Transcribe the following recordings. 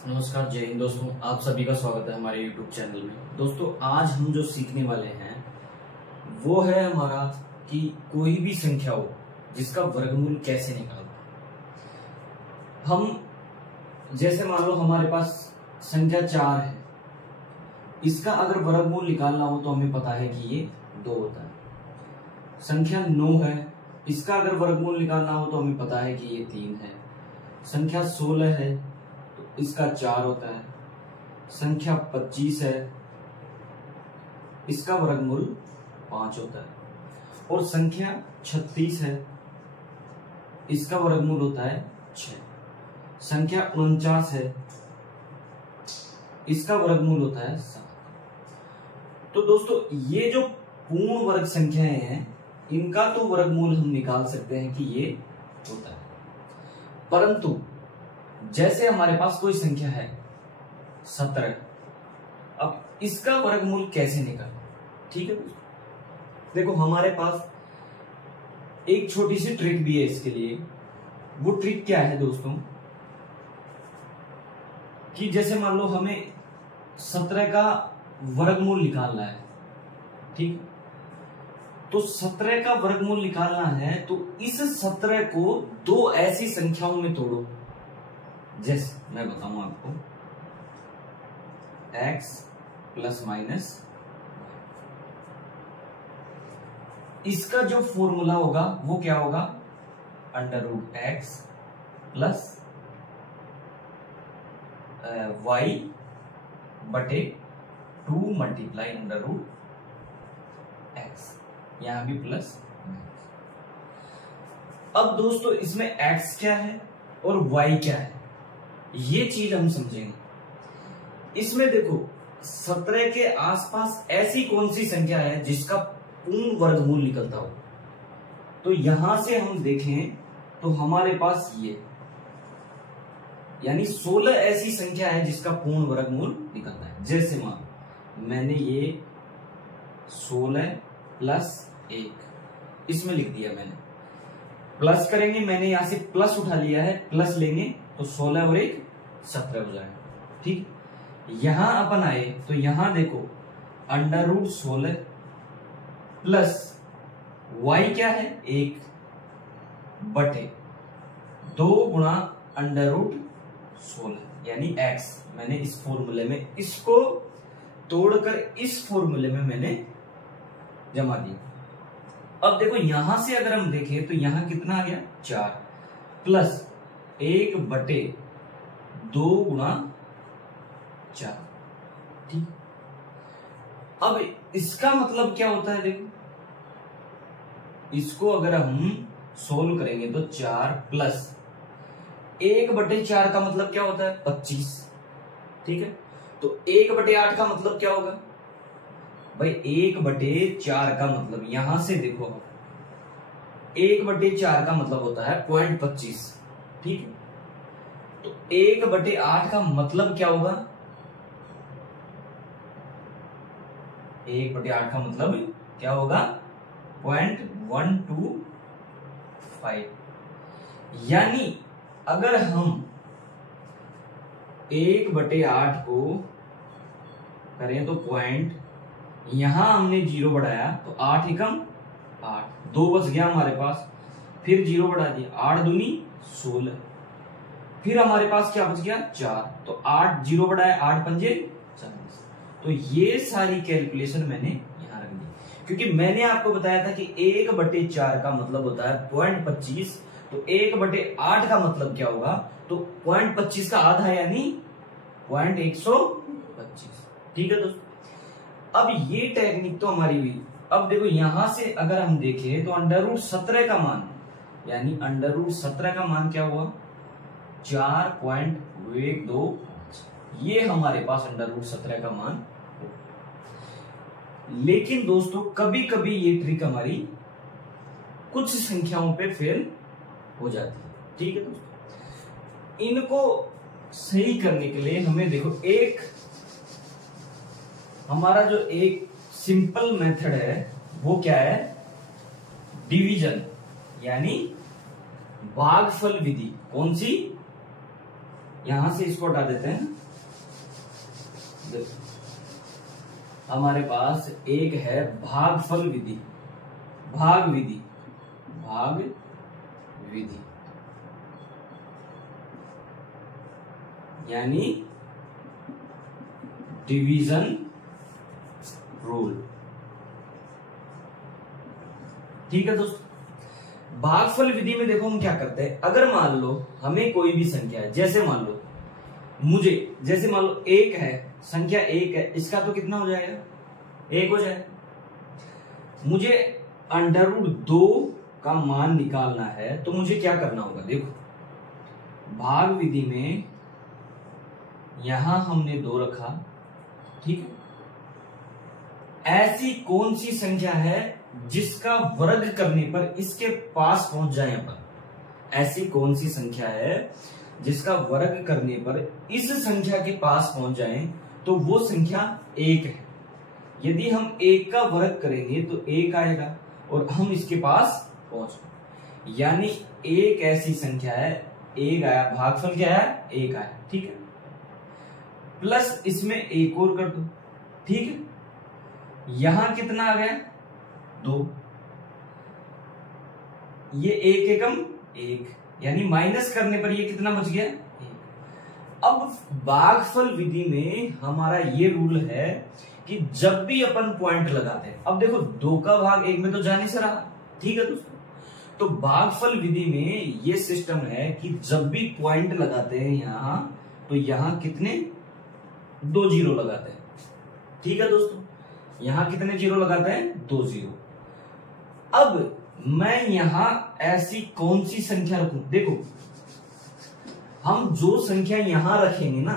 नमस्कार, जय हिंद दोस्तों। आप सभी का स्वागत है हमारे YouTube चैनल में। दोस्तों, आज हम जो सीखने वाले हैं वो है हमारा कि कोई भी संख्या हो जिसका वर्गमूल कैसे निकालना। हम जैसे मान लो हमारे पास संख्या 4 है, इसका अगर वर्गमूल निकालना हो तो हमें पता है कि ये 2 होता है। संख्या 9 है, इसका अगर वर्गमूल निकालना हो तो हमें पता है कि ये 3 है। संख्या 16 है, इसका 4 होता है। संख्या 25 है, इसका वर्गमूल 5 होता है। और संख्या 36 है, इसका वर्गमूल होता है 6। संख्या 49 है, इसका वर्गमूल होता है 7। तो दोस्तों, ये जो पूर्ण वर्ग संख्याएं हैं इनका तो वर्गमूल हम निकाल सकते हैं कि ये होता है। परंतु जैसे हमारे पास कोई संख्या है 17, अब इसका वर्गमूल कैसे निकालें? ठीक है दोस्तों, देखो हमारे पास एक छोटी सी ट्रिक भी है इसके लिए। वो ट्रिक क्या है दोस्तों, कि जैसे मान लो हमें 17 का वर्गमूल निकालना है, ठीक। तो 17 का वर्गमूल निकालना है तो इस 17 को 2 ऐसी संख्याओं में तोड़ो। जैसे मैं बताऊं आपको, x प्लस माइनस, इसका जो फॉर्मूला होगा वो क्या होगा, √x प्लस y बटे 2 मल्टीप्लाई √x, यहां भी प्लस। अब दोस्तों, इसमें x क्या है और y क्या है ये चीज हम समझेंगे। इसमें देखो 17 के आसपास ऐसी कौन सी संख्या है जिसका पूर्ण वर्गमूल निकलता हो। तो यहां से हम देखें तो हमारे पास ये यानी 16 ऐसी संख्या है जिसका पूर्ण वर्गमूल निकलता है। जैसे मान मैंने ये 16 प्लस 1 इसमें लिख दिया, मैंने प्लस करेंगे, मैंने यहां से प्लस उठा लिया है, प्लस लेंगे तो 16 और 1 17 हो जाएगा। ठीक, यहां अपन आए तो यहां देखो √16 प्लस y क्या है 1 बटे 2 गुणा √16 यानी x। मैंने इस फॉर्मूले में इसको तोड़कर इस फॉर्मूले में मैंने जमा दिया। अब देखो यहां से अगर हम देखें तो यहां कितना आ गया 4 प्लस 1 बटे 2 गुणा 4। ठीक, अब इसका मतलब क्या होता है, देखो इसको अगर हम सोल्व करेंगे तो 4 प्लस 1 बटे 4 का मतलब क्या होता है 25। ठीक है, तो 1 बटे 8 का मतलब क्या होगा भाई, 1 बटे 4 का मतलब यहां से देखो 1 बटे 4 का मतलब होता है 0.25। ठीक है, तो 1 बटे 8 का मतलब क्या होगा, 1 बटे 8 का मतलब क्या होगा 0.125। यानी अगर हम 1 बटे 8 को करें तो पॉइंट, यहां हमने 0 बढ़ाया तो 8 एकम 8, 2 बच गया हमारे पास, फिर 0 बढ़ा दिया, 8 दूनी 16, फिर हमारे पास क्या बच गया 4, तो 8 0 बढ़ाया 8 पंजे 40। तो ये सारी कैलकुलेशन मैंने यहां रख दी, क्योंकि मैंने आपको बताया था कि 1 बटे 4 का मतलब होता है 0.25। तो 1 बटे 8 का मतलब क्या होगा, तो 0.25 का आधा यानी 0.125। ठीक है दोस्तों, अब ये टेक्निक तो हमारी हुई। अब देखो यहां से अगर हम देखें तो √17 का मान, यानी √17 का मान क्या हुआ 4.125, ये हमारे पास √17 का मान। लेकिन दोस्तों कभी कभी ये ट्रिक हमारी कुछ संख्याओं पे फेल हो जाती है। ठीक है दोस्तों, इनको सही करने के लिए हमें देखो एक हमारा जो एक सिंपल मेथड है वो क्या है, डिवीजन यानी भागफल विधि। कौन सी, यहां से इसको हटा देते हैं। देखो हमारे पास एक है भागफल विधि, भाग विधि, भाग विधि यानी डिवीजन रूल। ठीक है दोस्तों, भागफल विधि में देखो हम क्या करते हैं, अगर मान लो हमें कोई भी संख्या है, जैसे मान लो मुझे, जैसे मान लो एक है, संख्या एक है, इसका तो कितना हो जाएगा, एक हो जाएगा। मुझे √2 का मान निकालना है तो मुझे क्या करना होगा, देखो भाग विधि में यहां हमने 2 रखा, ठीक है। ऐसी कौन सी संख्या है जिसका वर्ग करने पर इसके पास पहुंच जाए अपन, ऐसी कौन सी संख्या है जिसका वर्ग करने पर इस संख्या के पास पहुंच जाए तो वो संख्या 1 है। यदि हम 1 का वर्ग करेंगे तो 1 आएगा और हम इसके पास पहुंच, यानी एक ऐसी संख्या है, 1 आया, भागफल क्या है, 1 आया, ठीक है। प्लस इसमें एक और कर दो, ठीक है। यहां कितना आ गया, 2, ये 1 एकम 1, यानी माइनस करने पर ये कितना बच गया, 1। अब भागफल विधि में हमारा ये रूल है कि जब भी अपन पॉइंट लगाते हैं, अब देखो 2 का भाग 1 में तो जाने से रहा, ठीक है दोस्तों। तो भागफल विधि में ये सिस्टम है कि जब भी पॉइंट लगाते हैं यहां, तो यहां कितने 2 जीरो लगाते हैं, ठीक है दोस्तों। यहां कितने जीरो लगाते हैं, 2 जीरो। अब मैं यहां ऐसी कौन सी संख्या रखूं, देखो हम जो संख्या यहां रखेंगे ना,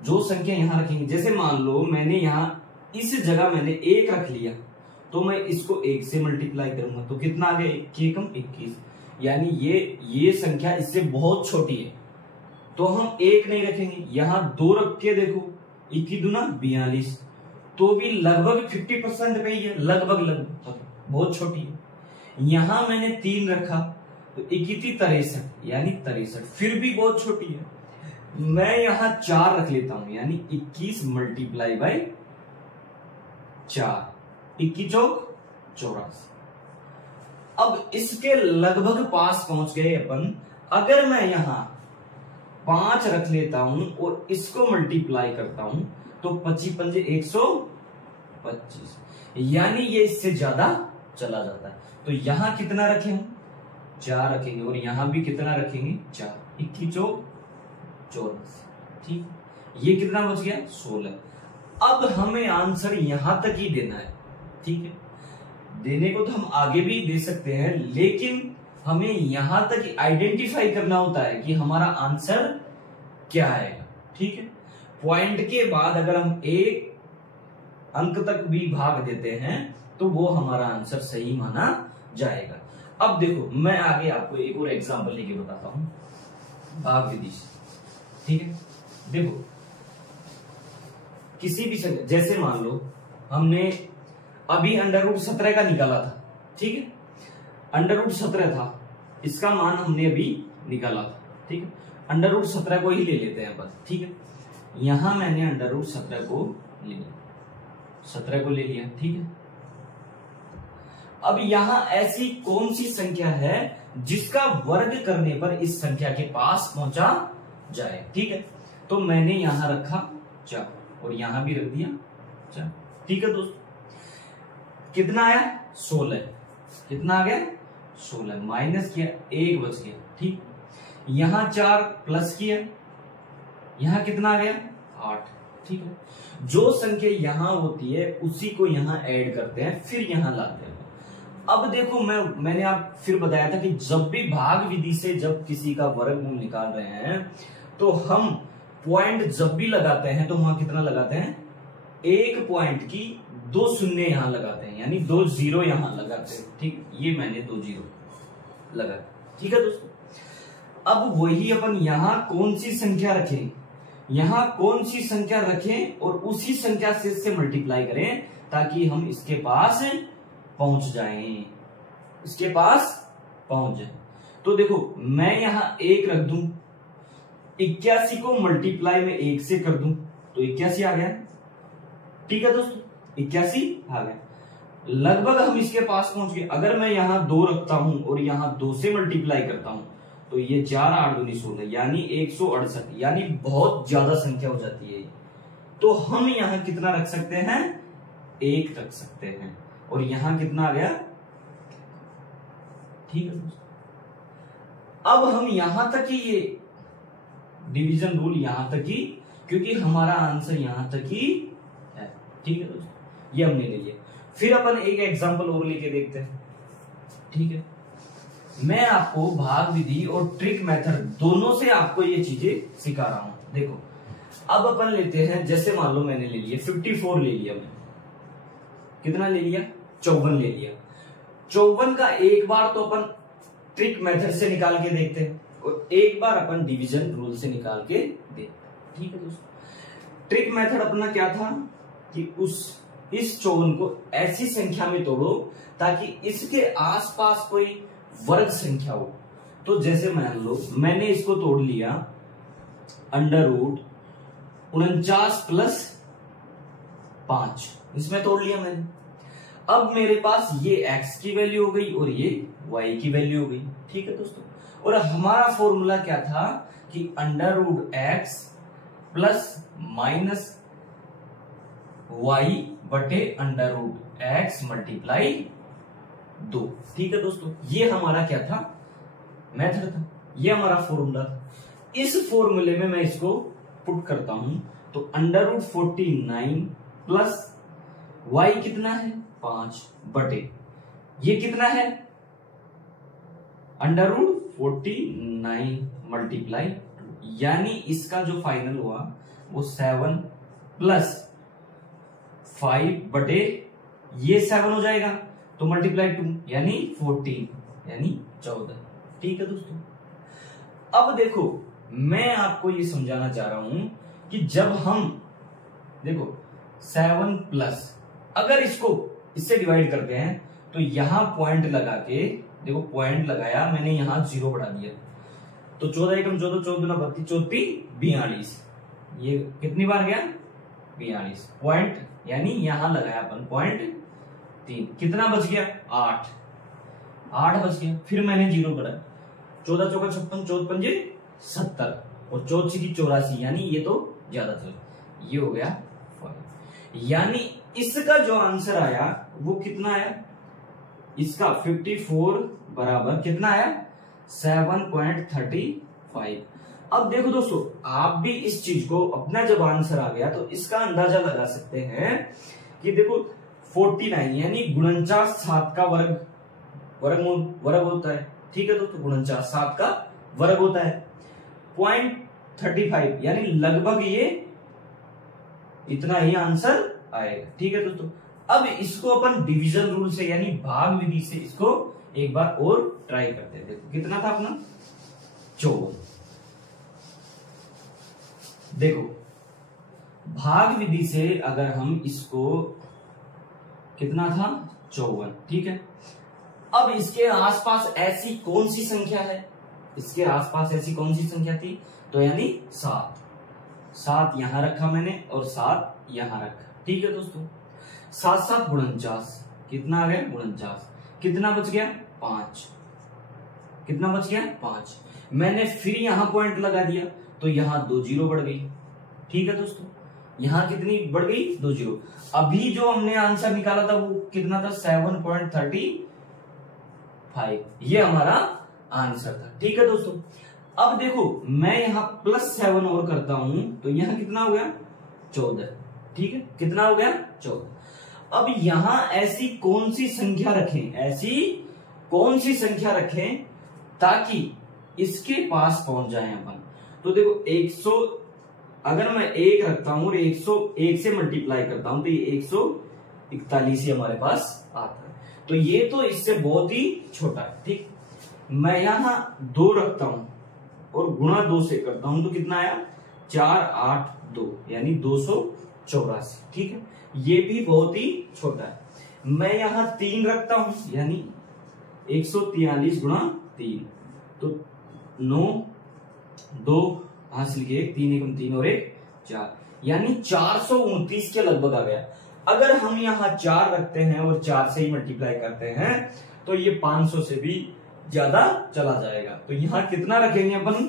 जो संख्या यहां रखेंगे, जैसे मान लो मैंने यहां इस जगह मैंने 1 रख लिया, तो मैं इसको 1 से मल्टीप्लाई करूंगा तो कितना आ गया, 1 एकम 21, यानी ये संख्या इससे बहुत छोटी है तो हम 1 नहीं रखेंगे, यहां 2 रख के देखो, 21 दूना 42, तो भी लगभग 50% पे ही है, लगभग बहुत छोटी है। यहां मैंने 3 रखा तो 21 63, यानी 63, फिर भी बहुत छोटी है। मैं यहां 4 रख लेता हूं, यानी 21 मल्टीप्लाई बाय 4, 21 चौक 84। अब इसके लगभग पास पहुंच गए अपन। अगर मैं यहां 5 रख लेता हूं और इसको मल्टीप्लाई करता हूं तो 25 पंजे 125, यानी ये इससे ज्यादा चला जाता है। तो यहां कितना रखें हम, 4 रखेंगे और यहां भी कितना रखेंगे, 4, 21 चौक 84, ठीक। ये कितना बच गया, 16। अब हमें आंसर यहां तक ही देना है, ठीक है। देने को तो हम आगे भी दे सकते हैं, लेकिन हमें यहां तक आइडेंटिफाई करना होता है कि हमारा आंसर क्या आएगा, ठीक है। पॉइंट के बाद अगर हम 1 अंक तक भी भाग देते हैं तो वो हमारा आंसर सही माना जाएगा। अब देखो मैं आगे आपको एक और एग्जांपल लेके बताता हूं भाग विधि से, ठीक है। देखो किसी भी संख्या, जैसे मान लो हमने अभी √17 का निकाला था, ठीक है। √17 था, इसका मान हमने अभी निकाला था, ठीक है। √17 को ही ले लेते हैं बस, ठीक है। यहां मैंने √17 को ले लिया, 17 को ले लिया, ठीक है। अब यहां ऐसी कौन सी संख्या है जिसका वर्ग करने पर इस संख्या के पास पहुंचा जाए, ठीक है। तो मैंने यहां रखा 4 और यहां भी रख दिया 4, ठीक है दोस्तों। कितना आया, 16, कितना आ गया, 16, माइनस किया 1 बच गया, ठीक। यहां 4 प्लस किया, यहां कितना आ गया, 8, ठीक है। जो संख्या यहां होती है उसी को यहां ऐड करते हैं, फिर यहां लाते हैं। अब देखो मैंने आप फिर बताया था कि जब भी भाग विधि से जब किसी का वर्गमूल निकाल रहे हैं तो हम पॉइंट जब भी लगाते हैं तो वहां कितना लगाते हैं, 1 पॉइंट की 2 शून्य यहां लगाते हैं, यानी 2 जीरो यहां लगाते हैं, ठीक। ये मैंने 2 जीरो लगा, ठीक है दोस्तों। अब वही अपन यहां कौन सी संख्या रखें, यहां कौन सी संख्या रखें और उसी संख्या से इससे मल्टीप्लाई करें ताकि हम इसके पास पहुंच जाएं, इसके पास पहुंच जाए। तो देखो मैं यहां 1 रख दूं, 81 को मल्टीप्लाई में 1 से कर दूं तो 81 आ गया। ठीक है दोस्तों, 81 आ गया। लगभग हम इसके पास पहुंच गए। अगर मैं यहां 2 रखता हूं और यहां 2 से मल्टीप्लाई करता हूं तो ये 4 8 दूनी 16 यानी 168, यानी बहुत ज्यादा संख्या हो जाती है। तो हम यहां कितना रख सकते हैं, 1 रख सकते हैं। और यहां कितना आ गया, ठीक है दोस्तों। अब हम यहां तक ही ये डिवीजन रूल यहां तक ही, क्योंकि हमारा आंसर यहां तक ही है। ठीक है दोस्तों, ये हमने ले लिया। फिर अपन एक एग्जांपल और लेके देखते हैं। ठीक है, मैं आपको भाग विधि और ट्रिक मेथड दोनों से आपको ये चीजें सिखा रहा हूं। देखो अब अपन लेते हैं, जैसे मान लो मैंने ले लिया 54 ले लिया, मैं कितना ले लिया, 54 ले लिया। 54 का एक बार तो अपन ट्रिक मेथड से निकाल के देखते हैं और एक बार अपन डिवीजन रूल से निकाल के देखते हैं। ठीक है दोस्तों, ट्रिक मेथड अपना क्या था कि इस 54 को ऐसी संख्या में तोड़ो ताकि इसके आसपास कोई वर्ग संख्या हो। तो जैसे मान लो मैंने इसको तोड़ लिया √49 प्लस 5, इसमें तोड़ लिया मैंने। अब मेरे पास ये x की वैल्यू हो गई और ये y की वैल्यू हो गई। ठीक है दोस्तों, और हमारा फॉर्मूला क्या था कि √x प्लस माइनस y बटे √x मल्टीप्लाई 2। ठीक है दोस्तों, ये हमारा क्या था, मेथड था, ये हमारा फॉर्मूला था। इस फॉर्मूले में मैं इसको पुट करता हूं तो √49 प्लस y कितना है 5 बटे ये कितना है √49 मल्टीप्लाई 2, यानी इसका जो फाइनल हुआ वो 7 प्लस 5 बटे ये 7 हो जाएगा तो मल्टीप्लाई 2 यानी 14 यानी 14। ठीक है दोस्तों, अब देखो मैं आपको ये समझाना चाह रहा हूं कि जब हम देखो 7 प्लस, अगर इसको इससे डिवाइड करते हैं तो यहां पॉइंट लगा के देखो, पॉइंट लगाया मैंने, यहां 0 बढ़ा दिया तो 14 एकम 14, 14 32, 42, ये कितनी बार गया 42 पॉइंट, यानी यहां लगाया अपन पॉइंट 3, कितना बच गया 8 बच गया। फिर मैंने 0 बढ़ाया, 14 चौका 56, 14 पंजे 70 और 14 की 84, यानी ये तो ज्यादा चल, ये हो गया 5। यानी इसका जो आंसर आया वो कितना आया, इसका 54 बराबर कितना आया 7.35। अब देखो दोस्तों, आप भी इस चीज को अपना जब आंसर आ गया तो इसका अंदाजा लगा सकते हैं कि देखो 49 यानी 49 7 का वर्ग होता है। ठीक है दोस्तों, 49 7 का वर्ग होता है। 0.35 यानी लगभग ये इतना ही आंसर आएगा। ठीक है दोस्तों, अब इसको अपन डिवीजन रूल से यानी भाग विधि से इसको एक बार और ट्राई करते हैं। देखो कितना था अपना 54। देखो भाग विधि से अगर हम इसको, कितना था 54। ठीक है, अब इसके आसपास ऐसी कौन सी संख्या है, इसके आसपास ऐसी कौन सी संख्या थी, तो यानी 7 यहां रखा मैंने और 7 यहां रखा। ठीक है दोस्तों, 7 7 49, कितना आ गया 49, कितना बच गया 5, कितना बच गया 5। मैंने फिर यहां पॉइंट लगा दिया तो यहां 2 0 बढ़ गई। ठीक है दोस्तों, यहां कितनी बढ़ गई 2 0। अभी जो हमने आंसर निकाला था वो कितना था 7.35, ये हमारा आंसर था। ठीक है दोस्तों, अब देखो मैं यहां +7 और करता हूं तो यहां कितना हो गया 14। ठीक है, कितना हो गया 14। अब यहां ऐसी कौन सी संख्या रखें, ऐसी कौन सी संख्या रखें ताकि इसके पास पहुंच जाए अपन। तो देखो 100, अगर मैं 1 रखता हूं और 101 से मल्टीप्लाई करता हूं तो ये 141 ही हमारे पास आता है। तो ये तो इससे बहुत ही छोटा है। ठीक, मैं यहां 2 रखता हूं और गुणा 2 से करता हूं तो कितना आया 482 यानी 284। ठीक है, ये भी बहुत ही छोटा है। मैं यहां 3 रखता हूं यानी 143 गुणा 3 तो 9 2 हासिल किए, 3 एकम 3 और 1 4, यानी 429 के लगभग आ गया। अगर हम यहाँ 4 रखते हैं और 4 से ही मल्टीप्लाई करते हैं तो ये 500 से भी ज्यादा चला जाएगा। तो यहाँ कितना रखेंगे अपन,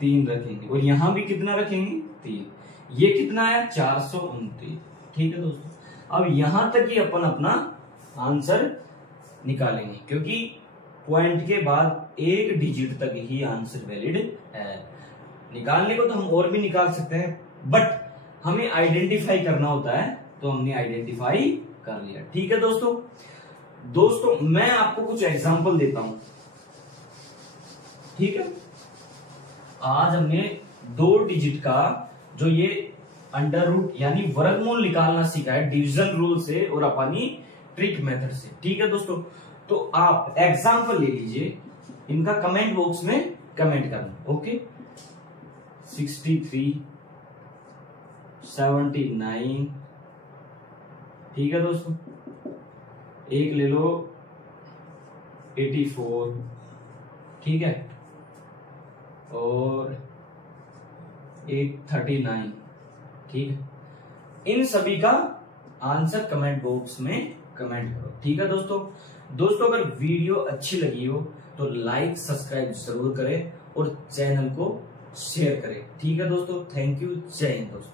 3 रखेंगे, और यहाँ भी कितना रखेंगे, 3। ये कितना आया, 429। ठीक है दोस्तों, अब यहां तक ही अपन अपना आंसर निकालेंगे, क्योंकि पॉइंट के बाद एक डिजिट तक ही आंसर वैलिड है। निकालने को तो हम और भी निकाल सकते हैं, बट हमें आइडेंटिफाई करना होता है, तो हमने आइडेंटिफाई कर लिया। ठीक है दोस्तों मैं आपको कुछ एग्जांपल देता हूं। ठीक है, आज हमने 2 डिजिट का जो ये अंडर रूट यानी वर्गमूल निकालना सीखा है डिवीजन रूल से और अपनी ट्रिक मेथड से। ठीक है दोस्तों, तो आप एग्जांपल ले लीजिए, इनका कमेंट बॉक्स में कमेंट करना। ओके, 63, 79, ठीक है दोस्तों, एक ले लो 84, ठीक है, और एक 39, ठीक है। इन सभी का आंसर कमेंट बॉक्स में कमेंट करो। ठीक है दोस्तों अगर वीडियो अच्छी लगी हो तो लाइक सब्सक्राइब जरूर करें और चैनल को शेयर करें। ठीक है दोस्तों, थैंक यू, जय हिंद दोस्तों।